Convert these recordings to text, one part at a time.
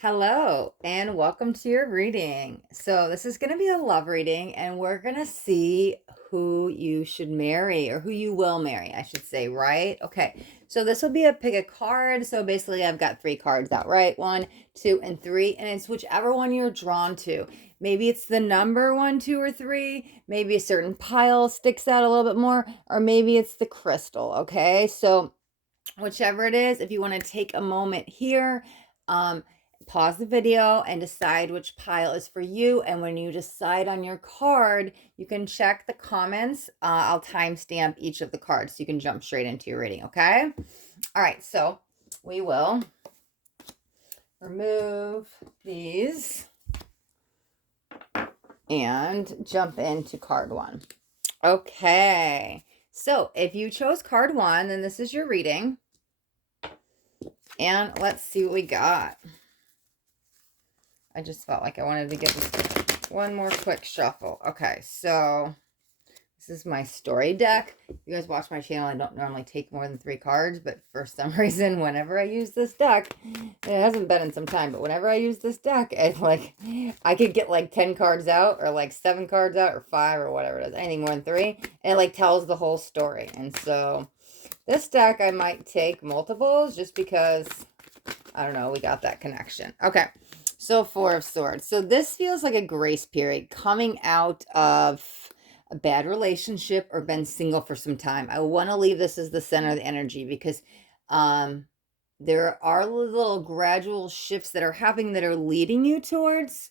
Hello, and welcome to your reading. So, this is going to be a love reading, and we're going to see who you should marry or who you will marry, I should say, right? Okay, so this will be a pick a card. So, basically, I've got three cards out, right? One, two, and three, and it's whichever one you're drawn to. Maybe it's the number one, two, or three. Maybe a certain pile sticks out a little bit more, or maybe it's the crystal, okay? So, whichever it is, if you want to take a moment here, um, pause the video and decide which pile is for you. And when you decide on your card, you can check the comments. I'll timestamp each of the cards so you can jump straight into your reading, okay? All right, so we will remove these and jump into card one. Okay, so if you chose card one, then this is your reading. And let's see what we got. I just felt like I wanted to give this one more quick shuffle. Okay, so this is my story deck. You guys watch my channel, I don't normally take more than 3 cards, but for some reason, whenever I use this deck, it hasn't been in some time, but whenever I use this deck, it's like, I could get like 10 cards out, or like 7 cards out, or 5, or whatever it is, anything more than 3, and it like tells the whole story. And so, this deck, I might take multiples, just because, I don't know, we got that connection. Okay. So 4 of Swords. So this feels like a grace period coming out of a bad relationship or been single for some time. I want to leave this as the center of the energy because there are little gradual shifts that are happening that are leading you towards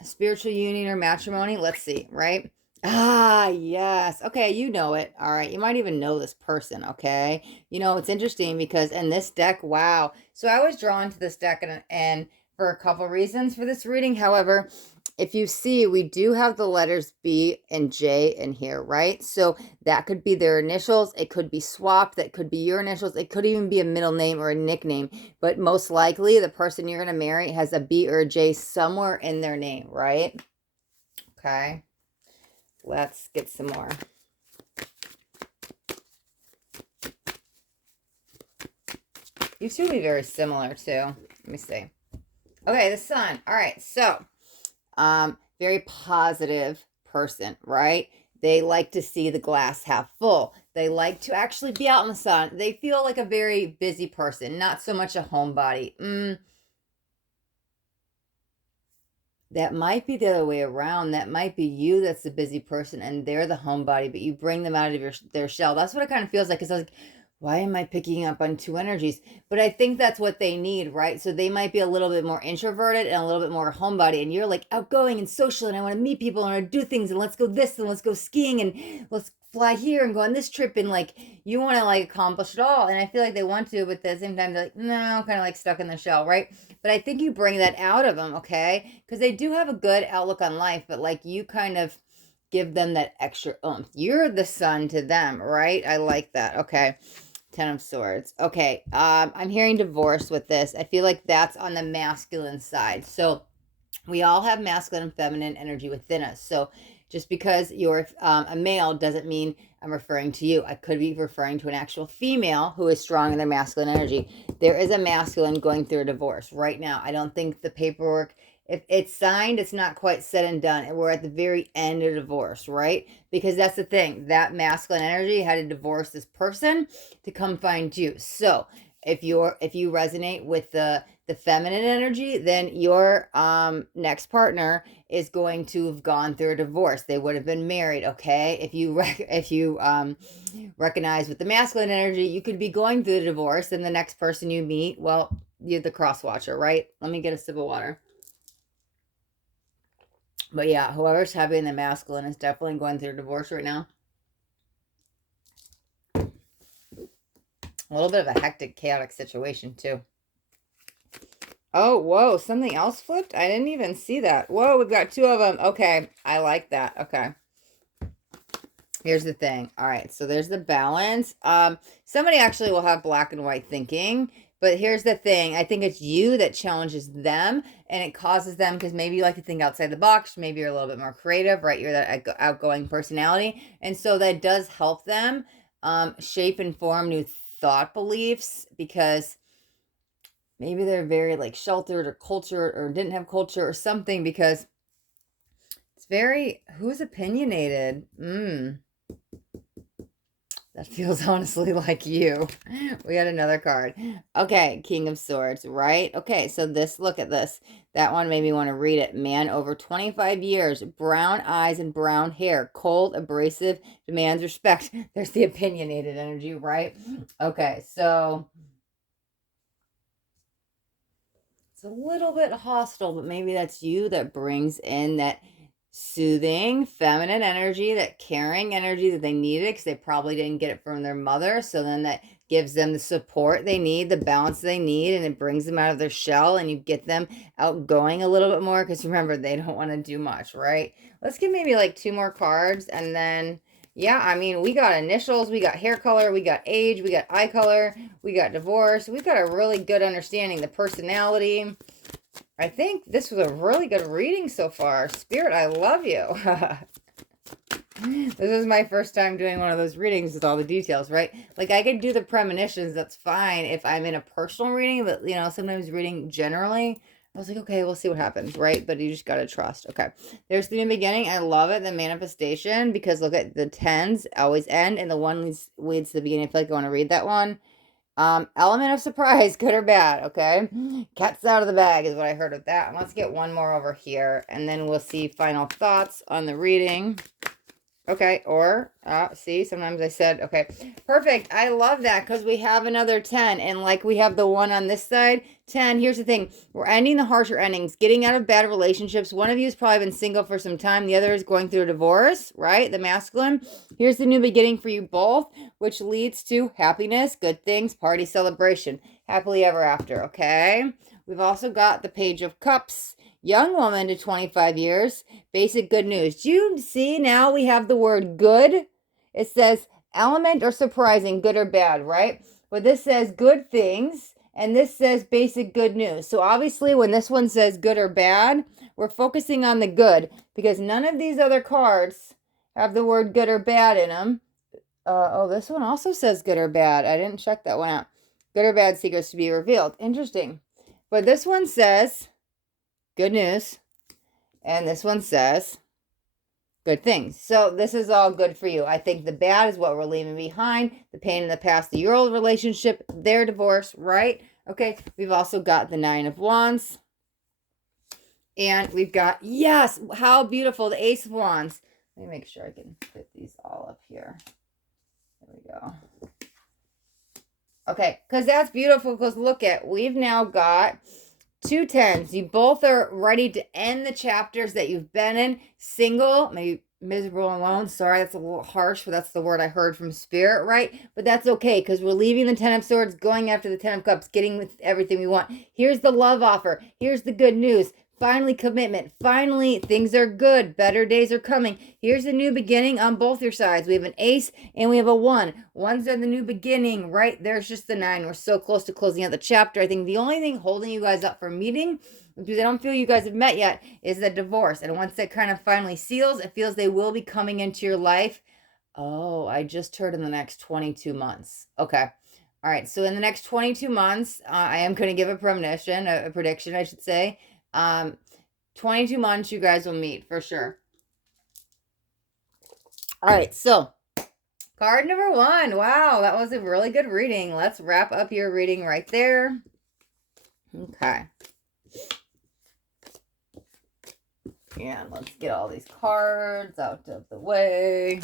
a spiritual union or matrimony. Let's see, right? Ah, yes. Okay, you know it. All right. You might even know this person, okay? You know, it's interesting because in this deck, wow. So I was drawn to this deck and for a couple reasons for this reading. However, if you see, we do have the letters B and J in here, right? So that could be their initials. It could be swapped. That could be your initials. It could even be a middle name or a nickname. But most likely, the person you're going to marry has a B or a J somewhere in their name, right? Okay. Let's get some more. You two would be very similar too. Let me see. Okay, the Sun. All right, so very positive person, right? They like to see the glass half full. They like to actually be out in the sun. They feel like a very busy person, not so much a homebody. That might be the other way around. That might be you that's the busy person and they're the homebody, but you bring them out of their shell. That's what it kind of feels like. Because I was like, why am I picking up on 2 energies? But I think that's what they need, right? So they might be a little bit more introverted and a little bit more homebody, and you're like outgoing and social, and I want to meet people and I want to do things, and let's go this and let's go skiing and let's fly here and go on this trip, and like you want to like accomplish it all. And I feel like they want to, but at the same time they're like, no, kind of like stuck in the shell, right? But I think you bring that out of them, okay? Because they do have a good outlook on life, but like you kind of give them that extra oomph. You're the sun to them, right? I like that. Okay. 10 of Swords. Okay. I'm hearing divorce with this. I feel like that's on the masculine side. So we all have masculine and feminine energy within us. So just because you're a male doesn't mean I'm referring to you. I could be referring to an actual female who is strong in their masculine energy. There is a masculine going through a divorce right now. I don't think the paperwork, if it's signed, it's not quite said and done. And we're at the very end of divorce, right? Because that's the thing. That masculine energy had to divorce this person to come find you. So if you resonate with the feminine energy, then your next partner is going to have gone through a divorce. They would have been married, okay? If you recognize with the masculine energy, you could be going through the divorce, and the next person you meet, well, you're the cross watcher, right? Let me get a sip of water. But yeah, whoever's having the masculine is definitely going through a divorce right now. A little bit of a hectic, chaotic situation too. Oh, whoa, something else flipped? I didn't even see that. Whoa, we've got 2 of them. Okay, I like that. Okay. Here's the thing. All right, so there's the balance. Somebody actually will have black and white thinking, but here's the thing. I think it's you that challenges them, and it causes them, because maybe you like to think outside the box. Maybe you're a little bit more creative, right? You're that outgoing personality. And so that does help them shape and form new thought beliefs, because maybe they're very like sheltered or cultured or didn't have culture or something, because it's very, who's opinionated? That feels honestly like you. We got another card. Okay, King of Swords, right? Okay, so this, look at this. That one made me want to read it. Man over 25 years, brown eyes and brown hair, cold, abrasive, demands respect. There's the opinionated energy, right? Okay, so it's a little bit hostile, but maybe that's you that brings in that soothing feminine energy, that caring energy that they needed, because they probably didn't get it from their mother. So then that gives them the support they need, the balance they need, and it brings them out of their shell, and you get them outgoing a little bit more, because remember, they don't want to do much, right? Let's get maybe like 2 more cards, and then yeah, I mean, we got initials, we got hair color, we got age, we got eye color, we got divorce. We've got a really good understanding, the personality. I think this was a really good reading so far. Spirit, I love you. This is my first time doing one of those readings with all the details, right? Like, I could do the premonitions, that's fine if I'm in a personal reading, but, you know, sometimes reading generally, I was like, okay, we'll see what happens, right? But you just got to trust. Okay. There's the new beginning. I love it, the manifestation, because look at the 10s always end, and the one leads to the beginning. I feel like I want to read that one. Element of surprise, good or bad, okay? Cat's out of the bag is what I heard with that. And let's get one more over here, and then we'll see final thoughts on the reading. Okay, or, see, sometimes I said, okay, perfect. I love that, because we have another 10, and like we have the one on this side, 10, here's the thing. We're ending the harsher endings, getting out of bad relationships. One of you has probably been single for some time. The other is going through a divorce, right? The masculine. Here's the new beginning for you both, which leads to happiness, good things, party, celebration, happily ever after, okay? We've also got the Page of Cups. Young woman to 25 years. Basic good news. Do you see now we have the word good? It says element or surprising, good or bad, right? But this says good things, and this says basic good news. So obviously when this one says good or bad, we're focusing on the good, because none of these other cards have the word good or bad in them. Oh, this one also says good or bad. I didn't check that one out. Good or bad secrets to be revealed. Interesting. But this one says good news, and this one says good things. So this is all good for you. I think the bad is what we're leaving behind, the pain in the past, the year-old relationship, their divorce, right? Okay, we've also got the 9 of Wands, and we've got, yes, how beautiful, the Ace of Wands. Let me make sure I can fit these all up here. There we go. Okay, because that's beautiful, because look at, we've now got 2 10s. You both are ready to end the chapters that you've been in. Single, maybe miserable and alone. Sorry, that's a little harsh, but that's the word I heard from Spirit, right? But that's okay, because we're leaving the 10 of Swords, going after the 10 of Cups, getting with everything we want. Here's the love offer. Here's the good news. Finally, commitment. Finally, things are good. Better days are coming. Here's a new beginning on both your sides. We have an ace and we have a 1. Ones are the new beginning, right? There's just the 9. We're so close to closing out the chapter. I think the only thing holding you guys up for meeting, because I don't feel you guys have met yet, is the divorce. And once that kind of finally seals, it feels they will be coming into your life. Oh, I just heard in the next 22 months. Okay. All right. So in the next 22 months, I am going to give a premonition, a prediction, I should say. 22 months, you guys will meet for sure. All right. So card number 1. Wow, that was a really good reading. Let's wrap up your reading right there. Okay. And let's get all these cards out of the way.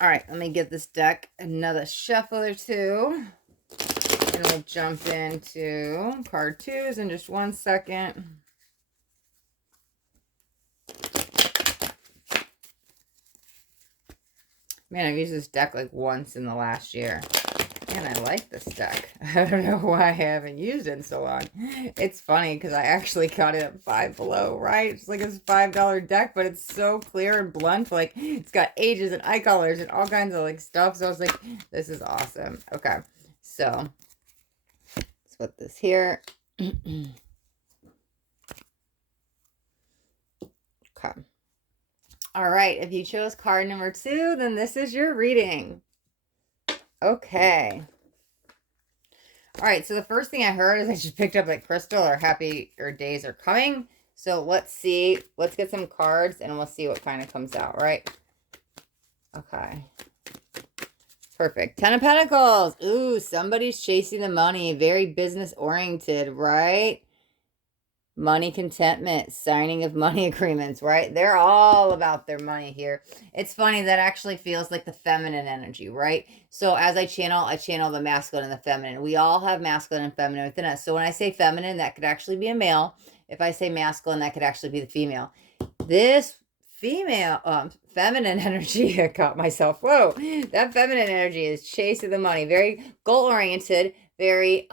All right, let me get this deck another shuffle or two. And we'll jump into card 2s in just 1 second. Man, I've used this deck like once in the last year. Man, I like this deck. I don't know why I haven't used it in so long. It's funny because I actually got it at Five Below, right? It's like this $5 deck, but it's so clear and blunt. Like, it's got ages and eye colors and all kinds of like stuff. So I was like, this is awesome. Okay, so let's put this here. Okay. All right, if you chose card number 2, then this is your reading. Okay. All right, so the first thing I heard is I just picked up that crystal or happy or days are coming. So let's see. Let's get some cards and we'll see what kind of comes out, right? Okay. Perfect. 10 of Pentacles. Ooh, somebody's chasing the money. Very business oriented, right? Money contentment, signing of money agreements, right? They're all about their money here. It's funny, that actually feels like the feminine energy, right? So as I channel the masculine and the feminine. We all have masculine and feminine within us. So when I say feminine, that could actually be a male. If I say masculine, that could actually be the female. This female, feminine energy, I caught myself. Whoa, that feminine energy is chasing the money. Very goal oriented, very,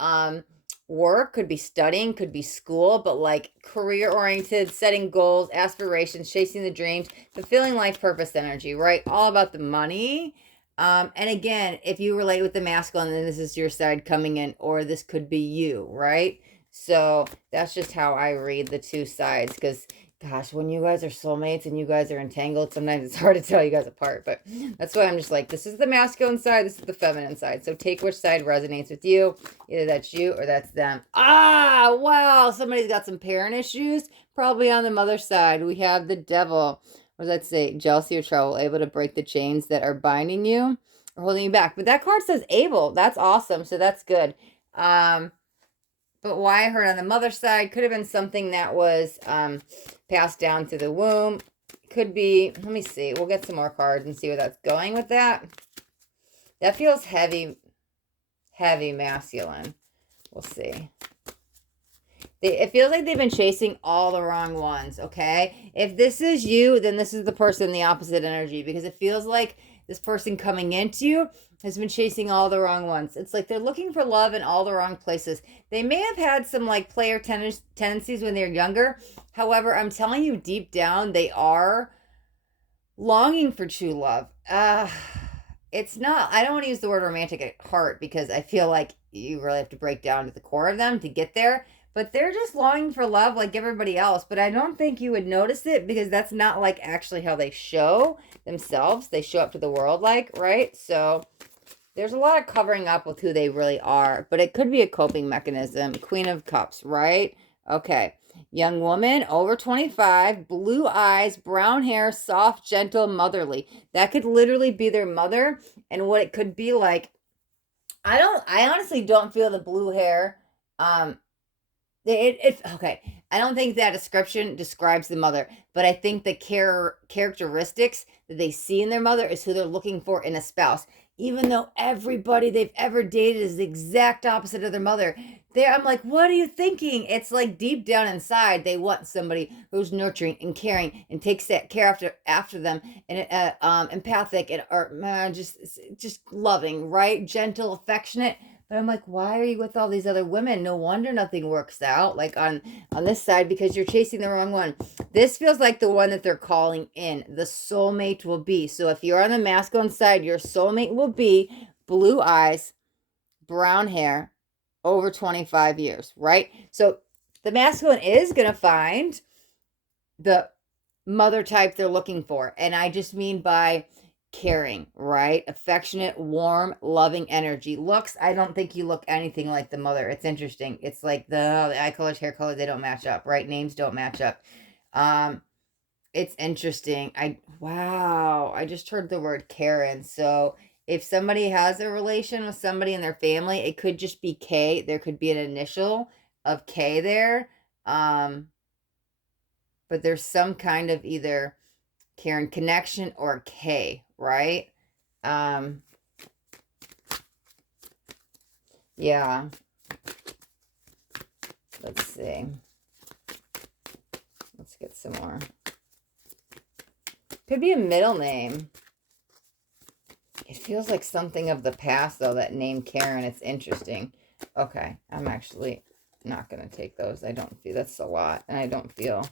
work, could be studying, could be school, but like career oriented, setting goals, aspirations, chasing the dreams, fulfilling life purpose energy, right? All about the money. And again, if you relate with the masculine, then this is your side coming in, or this could be you, right? So that's just how I read the two sides, because gosh, when you guys are soulmates and you guys are entangled, sometimes it's hard to tell you guys apart. But that's why I'm just like, this is the masculine side, this is the feminine side. So take which side resonates with you. Either that's you or that's them. Ah, wow, somebody's got some parent issues. Probably on the mother side. We have the devil. What does that say? Jealousy or trouble, able to break the chains that are binding you or holding you back. But that card says able. That's awesome. So that's good. But why I heard on the mother side could have been something that was passed down through the womb. Could be, let me see. We'll get some more cards and see where that's going with that. That feels heavy, heavy masculine. We'll see. It feels like they've been chasing all the wrong ones, okay? If this is you, then this is the person in the opposite energy, because it feels like this person coming into you has been chasing all the wrong ones. It's like they're looking for love in all the wrong places. They may have had some like player tendencies when they're younger. However, I'm telling you, deep down, they are longing for true love. It's not, I don't want to use the word romantic at heart, because I feel like you really have to break down to the core of them to get there. But they're just longing for love like everybody else. But I don't think you would notice it, because that's not like actually how they show themselves. They show up to the world like, right? So there's a lot of covering up with who they really are. But it could be a coping mechanism. Queen of Cups, right? Okay. Young woman, over 25, blue eyes, brown hair, soft, gentle, motherly. That could literally be their mother. And what it could be like, I honestly don't feel the blue hair. Okay. I don't think that description describes the mother, but I think the characteristics that they see in their mother is who they're looking for in a spouse. Even though everybody they've ever dated is the exact opposite of their mother, I'm like, what are you thinking? It's like deep down inside, they want somebody who's nurturing and caring and takes that care after them, and empathic and or just loving, right? Gentle, affectionate. But I'm like, why are you with all these other women? No wonder nothing works out, like on this side, because you're chasing the wrong one. This feels like the one that they're calling in. The soulmate will be. So if you're on the masculine side, your soulmate will be blue eyes, brown hair, over 25 years, right? So the masculine is going to find the mother type they're looking for. And I just mean by caring, right? Affectionate, warm, loving energy. Looks, I don't think you look anything like the mother. It's interesting. It's like the eye colors, hair color, they don't match up, right? Names don't match up. It's interesting. Wow, I just heard the word Karen. So if somebody has a relation with somebody in their family, it could just be K. There could be an initial of K there. But there's some kind of either Karen connection or K, right? Yeah. Let's see. Let's get some more. Could be a middle name. It feels like something of the past, though, that name Karen. It's interesting. Okay, I'm actually not going to take those. I don't feel, that's a lot, and I don't feel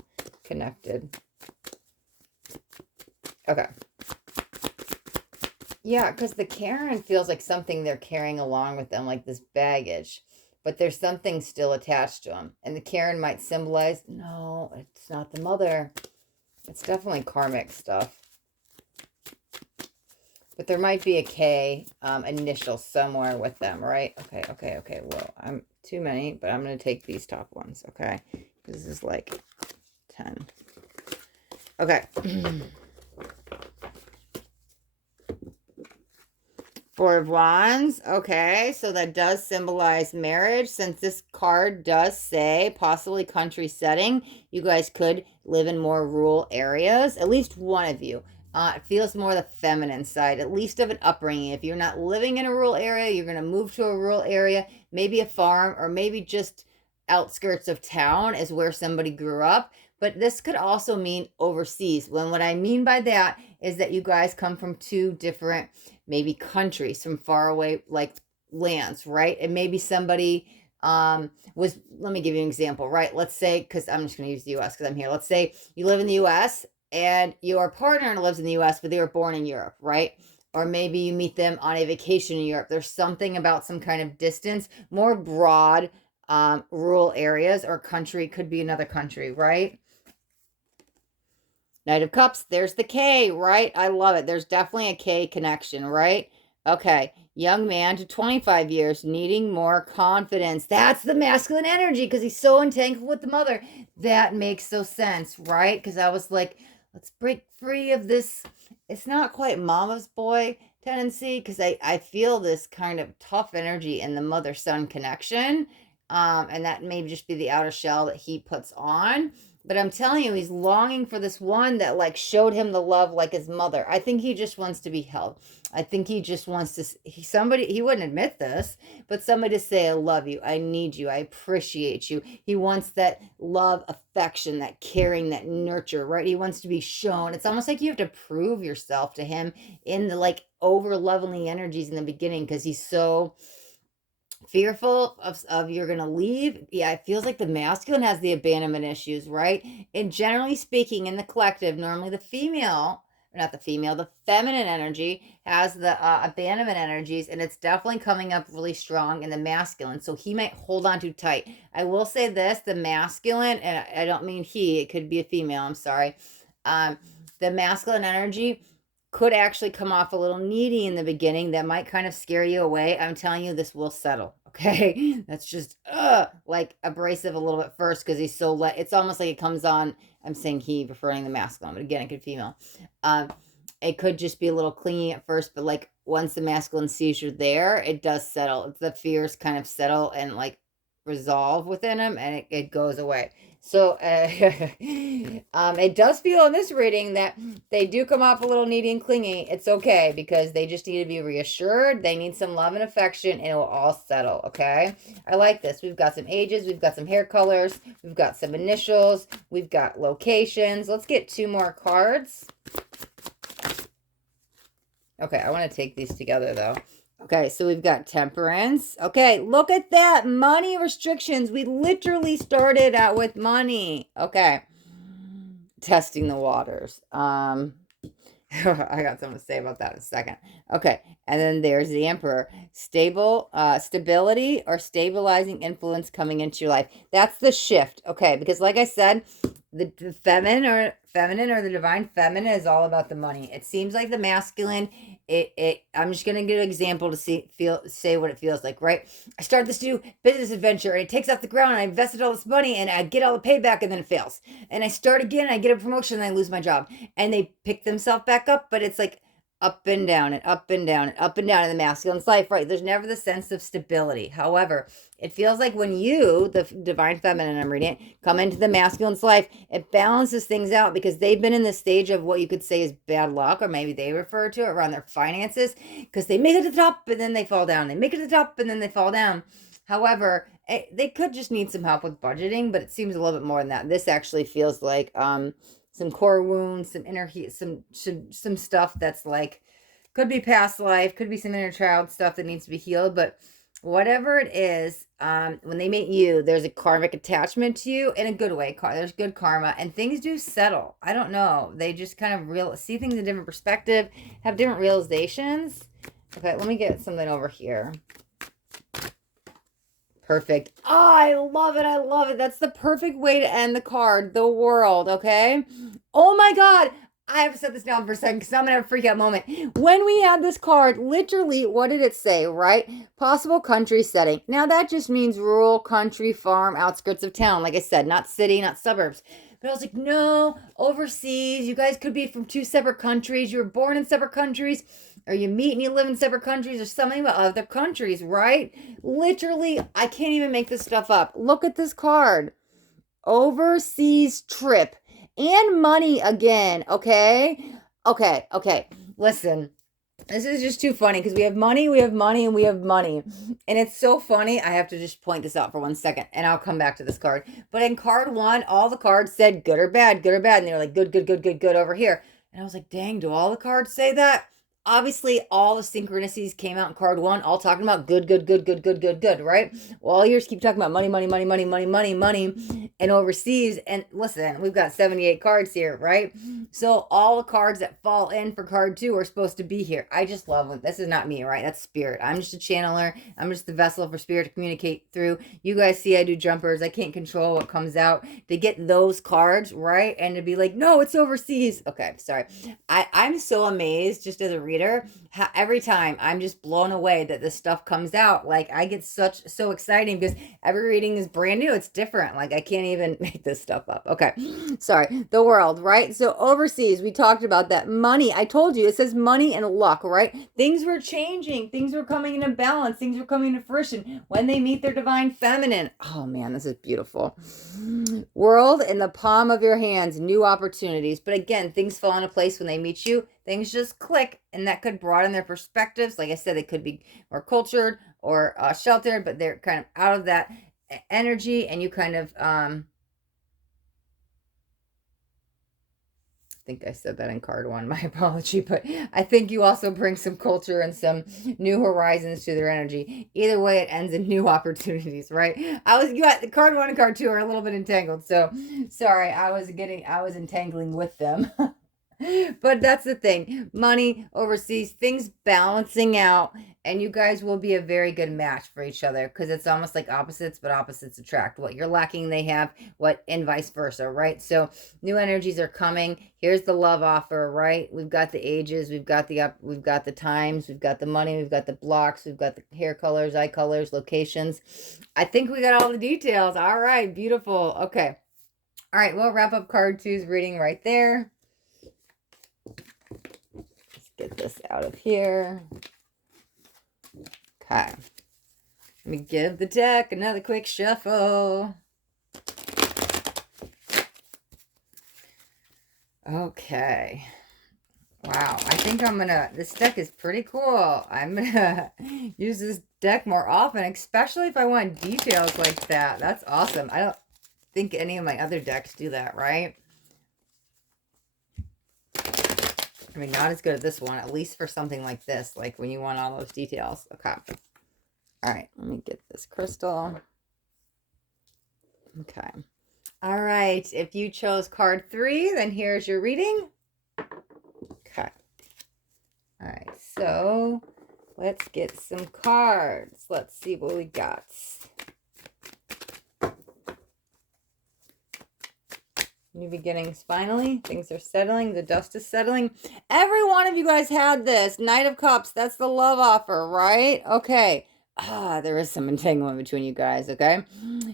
connected. Okay. Yeah, because the Karen feels like something they're carrying along with them, like this baggage. But there's something still attached to them. And the Karen might symbolize, no, it's not the mother. It's definitely karmic stuff. But there might be a K initial somewhere with them, right? Okay. Well, I'm too many, but I'm going to take these top ones, okay? This is like 10. Okay. Four of Wands. Okay, so that does symbolize marriage. Since this card does say possibly country setting, you guys could live in more rural areas. At least one of you. It feels more the feminine side, at least of an upbringing. If you're not living in a rural area, you're going to move to a rural area, maybe a farm, or maybe just outskirts of town is where somebody grew up. But this could also mean overseas. When what I mean by that is that you guys come from two different maybe countries, from far away like lands, right? And maybe somebody was, let me give you an example, right? Let's say, because I'm just going to use the US because I'm here. Let's say you live in the US and your partner lives in the US, but they were born in Europe, right? Or maybe you meet them on a vacation in Europe. There's something about some kind of distance, more broad, rural areas, or country, could be another country, right? Knight of Cups, there's the K, right? I love it. There's definitely a K connection, right? Okay, young man to 25 years, needing more confidence. That's the masculine energy because he's so entangled with the mother. That makes so sense, right? Because I was like, let's break free of this. It's not quite mama's boy tendency because I feel this kind of tough energy in the mother-son connection. And that may just be the outer shell that he puts on. But I'm telling you, he's longing for this one that like showed him the love like his mother. I think he just wants to be held. I think he just wants to, he wouldn't admit this, but somebody to say, I love you, I need you, I appreciate you. He wants that love, affection, that caring, that nurture, right? He wants to be shown. It's almost like you have to prove yourself to him in the like over leveling energies in the beginning because he's so fearful of you're gonna leave. Yeah, it feels like the masculine has the abandonment issues, right? And generally speaking, in the collective, normally the female, or not the female, the feminine energy has the abandonment energies, and it's definitely coming up really strong in the masculine. So he might hold on too tight. I will say this: the masculine, and I don't mean he; it could be a female. I'm sorry. The masculine energy could actually come off a little needy in the beginning. That might kind of scare you away. I'm telling you, this will settle. Okay, that's just like abrasive a little bit first because he's so it's almost like it comes on. I'm saying he, preferring the masculine, but again, it could female. It could just be a little clingy at first, but like once the masculine sees you're there, it does settle. The fears kind of settle and like resolve within him, and it goes away. So it does feel in this reading that they do come off a little needy and clingy. It's okay because they just need to be reassured. They need some love and affection, and it will all settle, okay? I like this. We've got some ages. We've got some hair colors. We've got some initials. We've got locations. Let's get 2 more cards. Okay, I want to take these together, though. Okay, so we've got temperance. Okay, look at that. Money restrictions. We literally started out with money. Okay. Testing the waters. I got something to say about that in a second. Okay, and then there's the Emperor. Stability or stabilizing influence coming into your life. That's the shift. Okay, because like I said, the feminine or the divine feminine is all about the money. It seems like the masculine, I'm just gonna give an example to say what it feels like, right? I start this new business adventure and it takes off the ground and I invested all this money and I get all the payback and then it fails. And I start again and I get a promotion and I lose my job. And they pick themselves back up, but it's like up and down and up and down and up and down in the masculine's life, right? There's never the sense of stability. However, it feels like when you, the divine feminine, I'm reading it, come into the masculine's life, it balances things out because they've been in the stage of what you could say is bad luck, or maybe they refer to it around their finances, because they make it to the top and then they fall down. They make it to the top and then they fall down. However, they could just need some help with budgeting, but it seems a little bit more than that. This actually feels like some core wounds, some inner heat, some stuff that's like, could be past life, could be some inner child stuff that needs to be healed, but whatever it is, when they meet you, there's a karmic attachment to you in a good way. There's good karma, and things do settle. I don't know. They just kind of see things in a different perspective, have different realizations. Okay, let me get something over here. Perfect. Oh, I love it. I love it. That's the perfect way to end the card. The world, okay? Oh my God. I have to set this down for a second because I'm going to have a freak out moment. When we had this card, literally, what did it say, right? Possible country setting. Now, that just means rural, country, farm, outskirts of town. Like I said, not city, not suburbs. But I was like, no, overseas. You guys could be from two separate countries. You were born in separate countries, or you meet and you live in separate countries, or something about other countries, right? Literally, I can't even make this stuff up. Look at this card. Overseas trip and money again, okay? Okay. Listen, this is just too funny because we have money, and we have money. And it's so funny. I have to just point this out for 1 second and I'll come back to this card. But in card one, all the cards said good or bad, good or bad. And they were like, good over here. And I was like, dang, do all the cards say that? Obviously, all the synchronicities came out in card one, all talking about good, right? Well, all yours keep talking about money, and overseas. And listen, we've got 78 cards here, right? So all the cards that fall in for card two are supposed to be here. I just love them. This is not me, right? That's spirit. I'm just a channeler. I'm just the vessel for spirit to communicate through. You guys see I do jumpers. I can't control what comes out. To get those cards, right? And to be like, no, it's overseas. Okay, sorry. I'm so amazed just as a reader. Every time I'm just blown away that this stuff comes out. Like I get so exciting because every reading is brand new. It's different. Like I can't even make this stuff up. Okay. Sorry. The world, right? So overseas, we talked about that. Money. I told you, it says money and luck, right? Things were changing. Things were coming into balance. Things were coming to fruition when they meet their divine feminine. Oh man, this is beautiful. World in the palm of your hands, new opportunities. But again, things fall into place when they meet you. Things just click, and that could broaden their perspectives. Like I said, they could be more cultured or sheltered, but they're kind of out of that energy, and you kind of I think I said that in card one, my apology, but I think you also bring some culture and some new horizons to their energy. Either way, it ends in new opportunities, right? You got the card one and card two are a little bit entangled, so sorry, I was entangling with them. But that's the thing. Money, overseas, things balancing out, and you guys will be a very good match for each other because it's almost like opposites, but opposites attract. What you're lacking, they have, and vice versa, right? So new energies are coming. Here's the love offer, right? We've got the ages, we've got the times, we've got the money, we've got the blocks, we've got the hair colors, eye colors, locations. I think we got all the details. All right, beautiful. Okay. All right, we'll wrap up card two's reading right there. Get this out of here. Okay. Let me give the deck another quick shuffle. Okay. Wow. I think this deck is pretty cool. I'm gonna use this deck more often, especially if I want details like that. That's awesome. I don't think any of my other decks do that, right? I mean, not as good as this one, at least for something like this, like when you want all those details. Okay. All right, let me get this crystal. Okay. All right, if you chose card 3, then here's your reading. Okay. All right, so let's get some cards. Let's see what we got. New beginnings, finally. Things are settling. The dust is settling. Every one of you guys had this. Knight of Cups. That's the love offer, right? Okay. There is some entanglement between you guys, okay?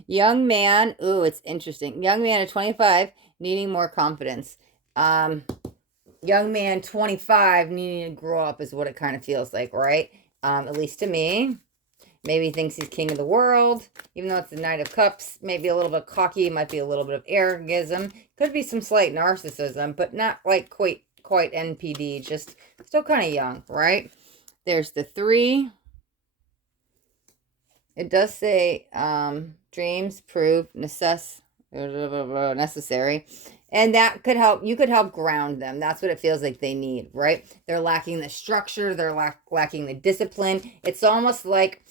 Young man. Ooh, it's interesting. Young man at 25 needing more confidence. Young man 25 needing to grow up is what it kind of feels like, right? At least to me. Maybe he thinks he's king of the world, even though it's the Knight of Cups. Maybe a little bit cocky, might be a little bit of arrogism. Could be some slight narcissism, but not like quite NPD, just still kind of young, right? There's the 3. It does say dreams prove necessary. And that could help. You could help ground them. That's what it feels like they need, right? They're lacking the structure. They're lacking the discipline. It's almost like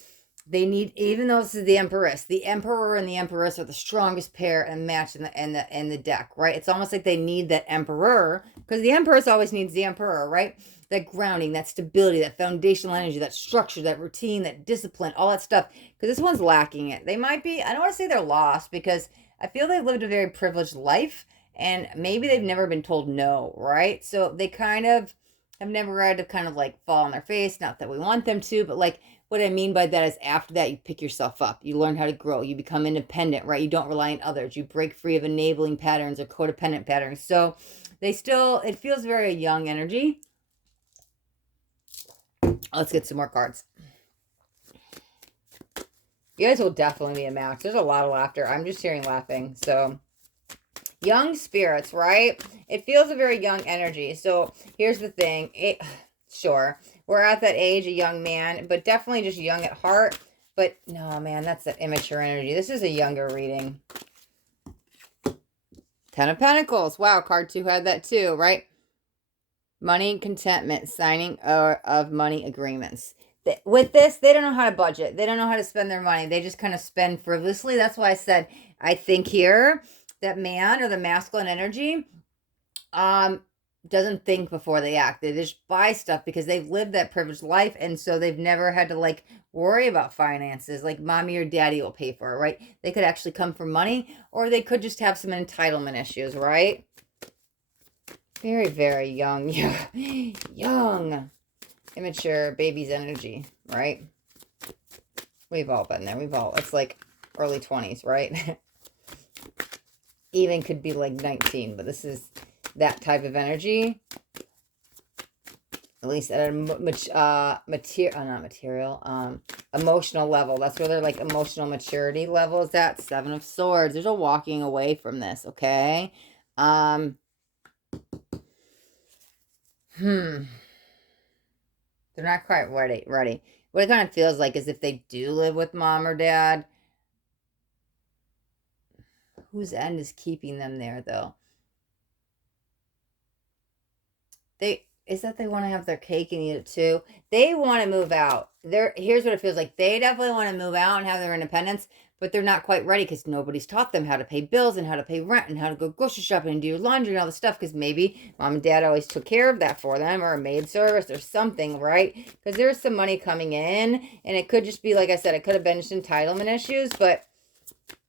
they need, even though this is the Empress, the Emperor and the Empress are the strongest pair and match in the deck, right? It's almost like they need that Emperor, because the Empress always needs the Emperor, right? That grounding, that stability, that foundational energy, that structure, that routine, that discipline, all that stuff. Because this one's lacking it. They might be, I don't want to say they're lost, because I feel they've lived a very privileged life, and maybe they've never been told no, right? So they kind of have never had to kind of like fall on their face. Not that we want them to, but like what I mean by that is after that, you pick yourself up. You learn how to grow. You become independent, right? You don't rely on others. You break free of enabling patterns or codependent patterns. So they still, it feels very young energy. Let's get some more cards. You guys will definitely be a match. There's a lot of laughter. I'm just hearing laughing. So young spirits, right? It feels a very young energy. So here's the thing. Sure, we're at that age, a young man, but definitely just young at heart. But no, man, that's that immature energy. This is a younger reading. Ten of Pentacles. Wow, card 2 had that too, right? Money and contentment, signing of money agreements. With this, they don't know how to budget. They don't know how to spend their money. They just kind of spend frivolously. That's why I said, I think here that man or the masculine energy doesn't think before they act. They just buy stuff because they've lived that privileged life, and so they've never had to like worry about finances. Like mommy or daddy will pay for it, right? They could actually come from money, or they could just have some entitlement issues, right? Very, very young. Yeah. Young. Immature baby's energy, right? We've all been there. It's like early 20s, right? Even could be like 19, but this is that type of energy. At least at a emotional level. That's where their like emotional maturity level is at. 7 of Swords. There's a walking away from this, okay? They're not quite ready. What it kind of feels like is if they do live with mom or dad, whose end is keeping them there though? They want to have their cake and eat it too. They want to move out. Here's what it feels like. They definitely want to move out and have their independence, but they're not quite ready because nobody's taught them how to pay bills and how to pay rent and how to go grocery shopping and do your laundry and all this stuff, because maybe mom and dad always took care of that for them, or a maid service or something, right? Because there's some money coming in, and it could just be, like I said, it could have been just entitlement issues, but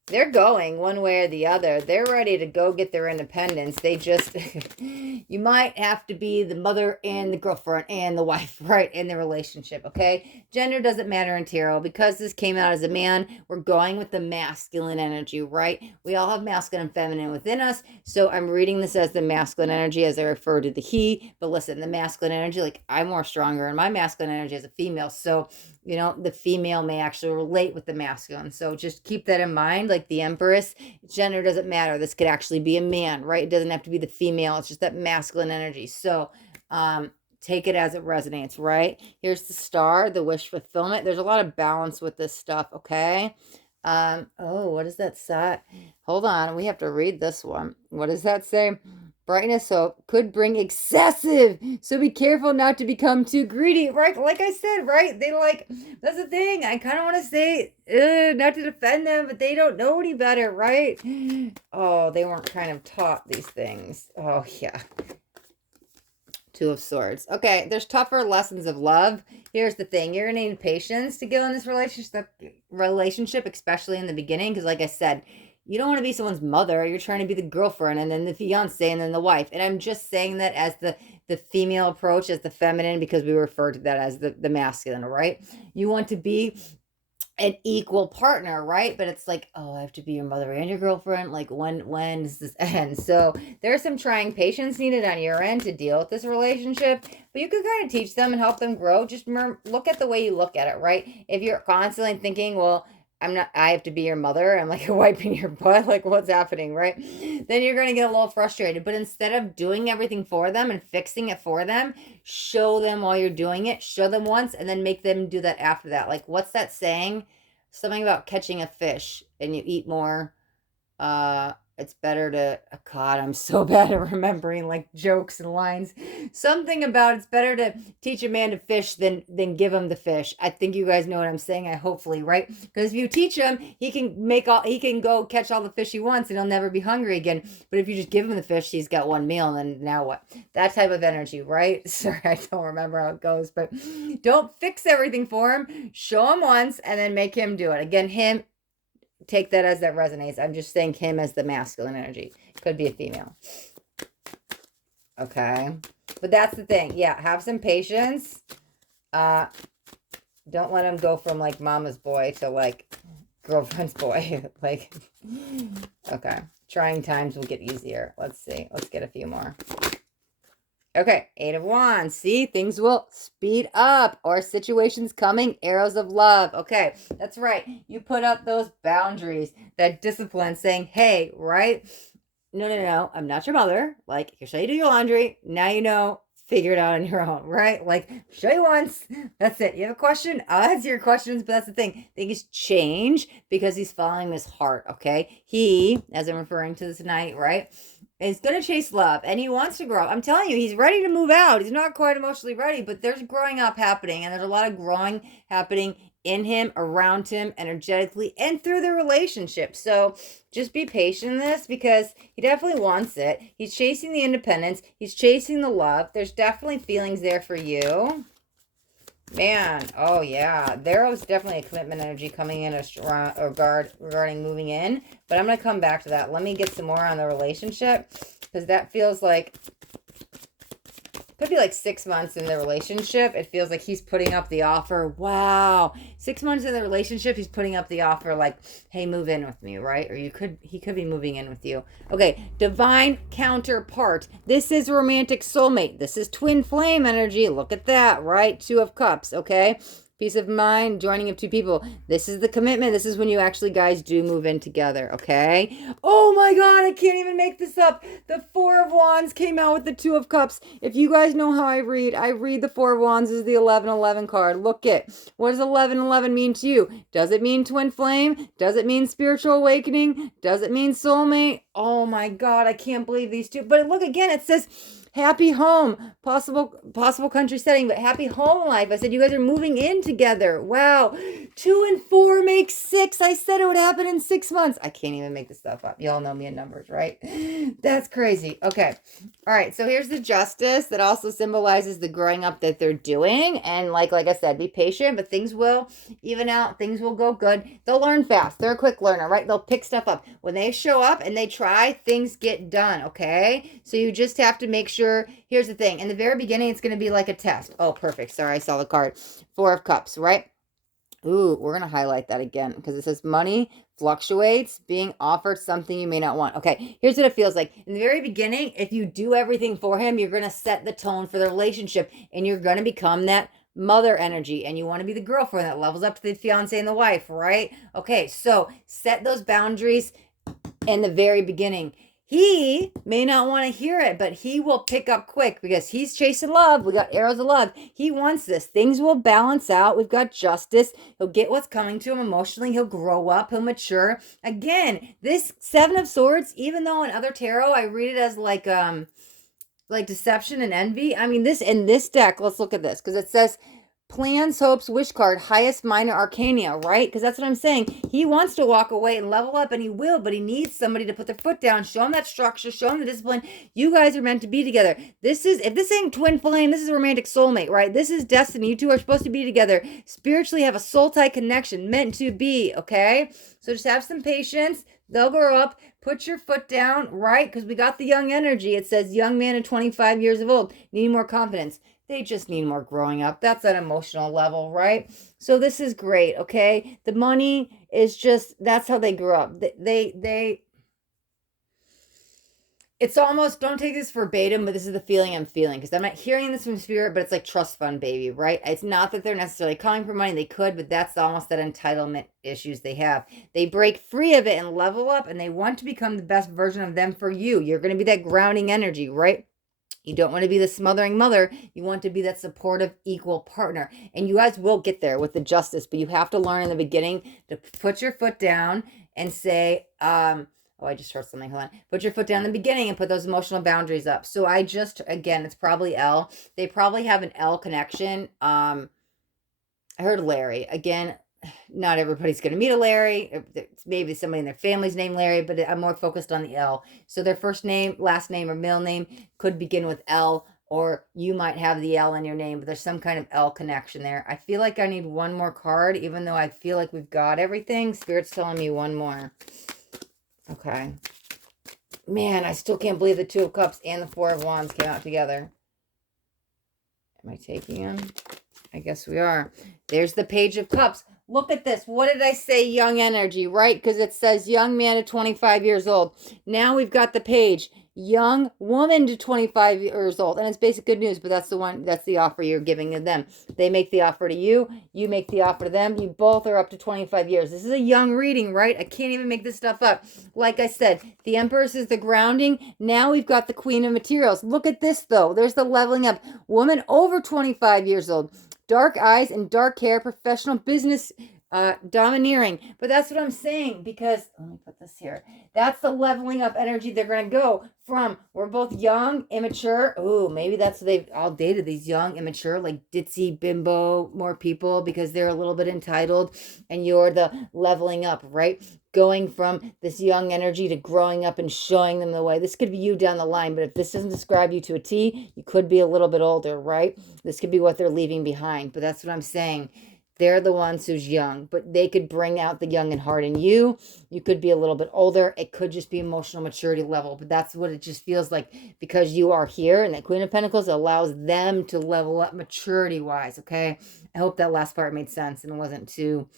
they're going one way or the other. They're ready to go get their independence. They just, you might have to be the mother and the girlfriend and the wife, right, in the relationship, okay? Gender doesn't matter in tarot. Because this came out as a man, we're going with the masculine energy, right? We all have masculine and feminine within us, so I'm reading this as the masculine energy as I refer to the he. But listen, the masculine energy, like I'm more stronger in my masculine energy as a female, so you know, the female may actually relate with the masculine. So just keep that in mind. Like the Empress, gender doesn't matter. This could actually be a man, right? It doesn't have to be the female. It's just that masculine energy. So take it as it resonates, right? Here's the Star, the wish fulfillment. There's a lot of balance with this stuff, okay? Oh, what does that say? Hold on. We have to read this one. What does that say? Brightness so could bring excessive, so be careful not to become too greedy, right? Like I said, right? They like, that's the thing. I kind of want to say not to defend them, but they don't know any better, right? Oh, they weren't kind of taught these things. Oh yeah. 2 of Swords. Okay, there's tougher lessons of love. Here's the thing. You're gonna need patience to go in this relationship, especially in the beginning, because like I said, you don't want to be someone's mother. You're trying to be the girlfriend and then the fiance and then the wife. And I'm just saying that as the female approach, as the feminine, because we refer to that as the masculine, right? You want to be an equal partner, right? But it's like, oh, I have to be your mother and your girlfriend. Like, when does this end? So there's some trying patience needed on your end to deal with this relationship, but you could kind of teach them and help them grow. Just look at the way you look at it, right? If you're constantly thinking, well, I have to be your mother, I'm like wiping your butt, like what's happening, right? Then you're going to get a little frustrated. But instead of doing everything for them and fixing it for them, show them while you're doing it, show them once, and then make them do that after that. Like, what's that saying? Something about catching a fish and you eat more. It's better to, oh God, I'm so bad at remembering like jokes and lines. Something about it's better to teach a man to fish than give him the fish. I think you guys know what I'm saying. I hopefully, right? Because if you teach him, he can go catch all the fish he wants and he'll never be hungry again. But if you just give him the fish, he's got one meal, and then now what? That type of energy, right? Sorry, I don't remember how it goes, but don't fix everything for him. Show him once and then make him do it. Again, take that as that resonates. I'm just saying him as the masculine energy. Could be a female. Okay. But that's the thing. Yeah, have some patience. Don't let him go from like mama's boy to like girlfriend's boy. Like, okay. Trying times will get easier. Let's see. Let's get a few more. Okay, 8 of Wands. See, things will speed up or situations coming, arrows of love. Okay, that's right. You put up those boundaries, that discipline saying, hey, right? No, I'm not your mother. Like, here's how you do your laundry. Now you know, figure it out on your own, right? Like, show you once. That's it. You have a question? I'll answer your questions, but that's the thing. Things change because he's following his heart, okay? He, as I'm referring to this tonight, right? Is going to chase love and he wants to grow up. I'm telling you, he's ready to move out. He's not quite emotionally ready, but there's growing up happening and there's a lot of growing happening in him, around him, energetically, and through the relationship. So just be patient in this because he definitely wants it. He's chasing the independence. He's chasing the love. There's definitely feelings there for you. Man, oh yeah, there was definitely a commitment energy coming in regarding moving in, but I'm going to come back to that. Let me get some more on the relationship because that feels like, could be like 6 months in the relationship. It feels like he's putting up the offer. Wow. 6 months in the relationship, he's putting up the offer like, hey, move in with me, right? Or he could be moving in with you. Okay, divine counterpart. This is romantic soulmate. This is twin flame energy. Look at that, right? 2 of Cups, okay? Peace of mind, joining of 2 people. This is the commitment. This is when you actually guys do move in together, okay? Oh my God, I can't even make this up. The 4 of Wands came out with the 2 of Cups. If you guys know how I read the 4 of Wands as the 1111 card. Look it. What does 1111 mean to you? Does it mean twin flame? Does it mean spiritual awakening? Does it mean soulmate? Oh my God, I can't believe these 2. But look again, it says happy home, possible country setting, but happy home life. I said you guys are moving in together. Wow. 2 and 4 make 6. I said it would happen in 6 months. I can't even make this stuff up. Y'all know me in numbers, right? That's crazy. Okay. All right. So here's the Justice that also symbolizes the growing up that they're doing. And like I said, be patient, but things will even out. Things will go good. They'll learn fast. They're a quick learner, right? They'll pick stuff up. When they show up and they try, things get done. Okay. So you just have to make sure. Here's the thing. In the very beginning, it's going to be like a test. Oh, perfect. Sorry, I saw the card. 4 of Cups, right? Ooh, we're going to highlight that again because it says money fluctuates, being offered something you may not want. Okay, here's what it feels like. In the very beginning, if you do everything for him, you're going to set the tone for the relationship and you're going to become that mother energy and you want to be the girlfriend that levels up to the fiance and the wife, right? Okay, so set those boundaries in the very beginning. He may not want to hear it, but he will pick up quick because he's chasing love. We got arrows of love. He wants this. Things will balance out. We've got Justice. He'll get what's coming to him emotionally. He'll grow up. He'll mature. Again, this 7 of Swords, even though in other tarot, I read it as like deception and envy. I mean, this in this deck, let's look at this because it says plans, hopes, wish card, highest minor arcana, right? Because that's what I'm saying. He wants to walk away and level up, and he will, but he needs somebody to put their foot down, show him that structure, show him the discipline. You guys are meant to be together. This is, if this ain't twin flame, this is a romantic soulmate, right? This is destiny. You two are supposed to be together. Spiritually have a soul tie connection, meant to be, okay? So just have some patience. They'll grow up. Put your foot down, right? Because we got the young energy. It says young man at 25 years of old. Need more confidence. They just need more growing up. That's an emotional level, right? So this is great, okay? The money is just, that's how they grew up. It's almost, don't take this verbatim, but this is the feeling I'm feeling because I'm not hearing this from spirit, but it's like trust fund baby, right? It's not that they're necessarily calling for money. They could, but that's almost that entitlement issues they have. They break free of it and level up and they want to become the best version of them for you. You're going to be that grounding energy, right? You don't want to be the smothering mother. You want to be that supportive, equal partner. And you guys will get there with the Justice, but you have to learn in the beginning to put your foot down and say, oh, I just heard something. Hold on. Put your foot down in the beginning and put those emotional boundaries up. So again, it's probably L. They probably have an L connection. I heard Larry. Again, not everybody's going to meet a Larry. Maybe somebody in their family's named Larry, but I'm more focused on the L. So their first name, last name, or middle name could begin with L or you might have the L in your name, but there's some kind of L connection there. I feel like I need one more card, even though I feel like we've got everything. Spirit's telling me one more. Okay. Man, I still can't believe the Two of Cups and the Four of Wands came out together. Am I taking them? I guess we are. There's the Page of Cups. Look at this. What did I say? Young energy, right? Because it says young man to 25 years old. Now we've got the page. Young woman to 25 years old. And it's basic good news, but that's the one, that's the offer you're giving to them. They make the offer to you. You make the offer to them. You both are up to 25 years. This is a young reading, right? I can't even make this stuff up. Like I said, the Empress is the grounding. Now we've got the Queen of Materials. Look at this, though. There's the leveling up. Woman over 25 years old. Dark eyes and dark hair, professional business, domineering. But that's what I'm saying, because let me put this here. That's the leveling up energy. They're going to go from, we're both young, immature. Oh, maybe that's what they've all dated, these young, immature, like ditzy, bimbo, more people, because they're a little bit entitled, and you're the leveling up, right? Going from this young energy to growing up and showing them the way. This could be you down the line, but if this doesn't describe you to a T, you could be a little bit older, right? This could be what they're leaving behind, but that's what I'm saying. They're the ones who's young, but they could bring out the young and heart in you. You could be a little bit older. It could just be emotional maturity level, but that's what it just feels like, because you are here, and that Queen of Pentacles allows them to level up maturity-wise, okay? I hope that last part made sense and wasn't too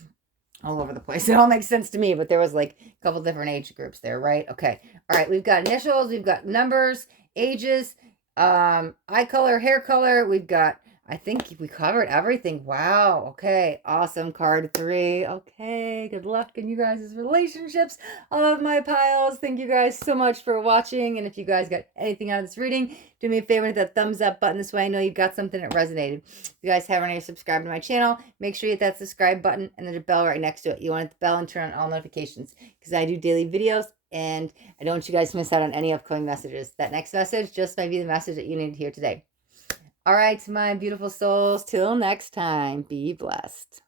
all over the place. It all makes sense to me, but there was like a couple different age groups there, right? Okay. All right. We've got initials. We've got numbers, ages, eye color, hair color. We've got, I think we covered everything. Wow. Okay. Awesome. Card 3. Okay. Good luck in you guys' relationships. I love my piles. Thank you guys so much for watching. And if you guys got anything out of this reading, do me a favor, hit that thumbs up button. This way I know you got something that resonated. If you guys haven't already subscribed to my channel, make sure you hit that subscribe button and there's a bell right next to it. You want to hit the bell and turn on all notifications, because I do daily videos and I don't want you guys to miss out on any upcoming messages. That next message just might be the message that you need to hear today. All right, my beautiful souls, till next time, be blessed.